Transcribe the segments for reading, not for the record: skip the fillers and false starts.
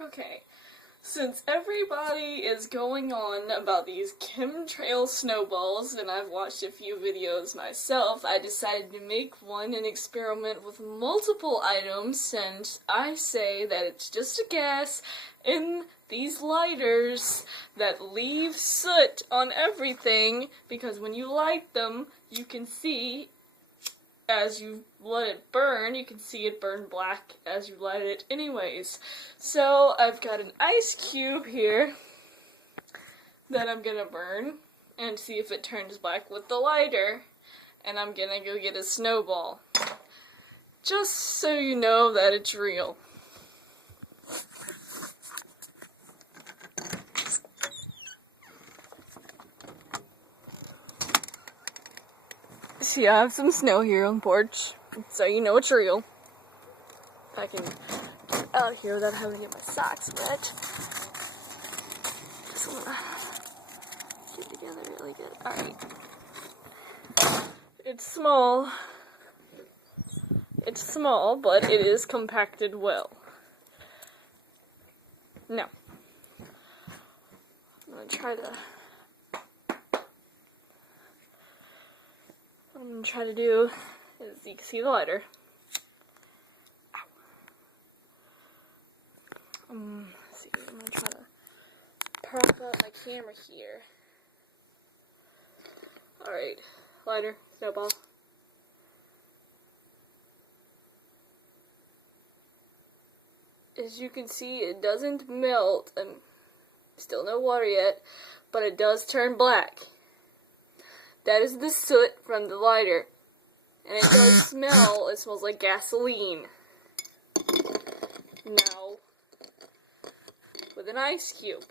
Okay, since everybody is going on about these chemtrail snowballs, and I've watched a few videos myself, I decided to make an experiment with multiple items, and I say that it's just a gas in these lighters that leave soot on everything, because when you light them, you can see as you let it burn, you can see it burn black as you light it anyways. So I've got an ice cube here that I'm gonna burn and see if it turns black with the lighter. And I'm gonna go get a snowball. Just so you know that it's real. See, I have some snow here on the porch, so you know it's real. If I can get out here without having to get my socks wet. Just wanna get it together really good. Alright. It's small. It's small, but it is compacted well. Now, I'm gonna try to what I'm going to try to do is, you can see the lighter. Let's see, I'm going to try to prop up my camera here. Alright, lighter, snowball. As you can see, it doesn't melt, and still no water yet, but it does turn black. That is the soot from the lighter. And it does smell, it smells like gasoline. Now, with an ice cube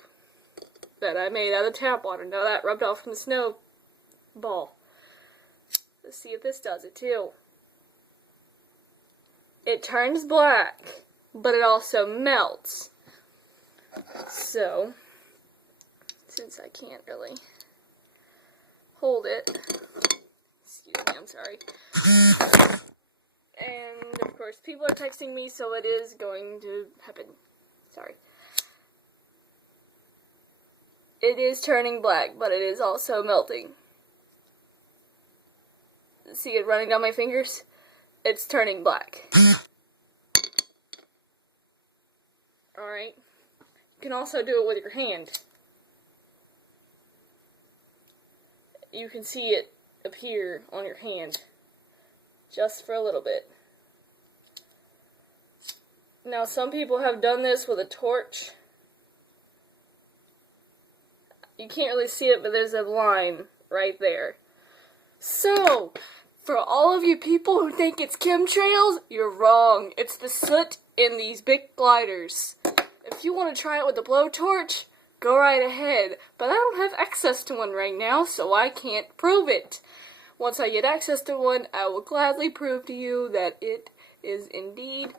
that I made out of tap water. Now that rubbed off from the snowball. Let's see if this does it too. It turns black, but it also melts. So, since I can't really hold it. Excuse me, I'm sorry. And, of course, people are texting me, so it is going to happen. Sorry. It is turning black, but it is also melting. See it running down my fingers? It's turning black. Alright. You can also do it with your hand. You can see it appear on your hand, just for a little bit. Now, some people have done this with a torch. You can't really see it, but there's a line right there. So, for all of you people who think it's chemtrails, you're wrong. It's the soot in these big gliders. If you want to try it with a blowtorch, go right ahead, but I don't have access to one right now, so I can't prove it. Once I get access to one, I will gladly prove to you that it is indeed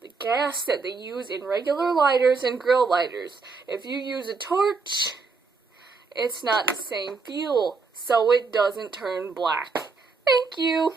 the gas that they use in regular lighters and grill lighters. If you use a torch, it's not the same fuel, so it doesn't turn black. Thank you.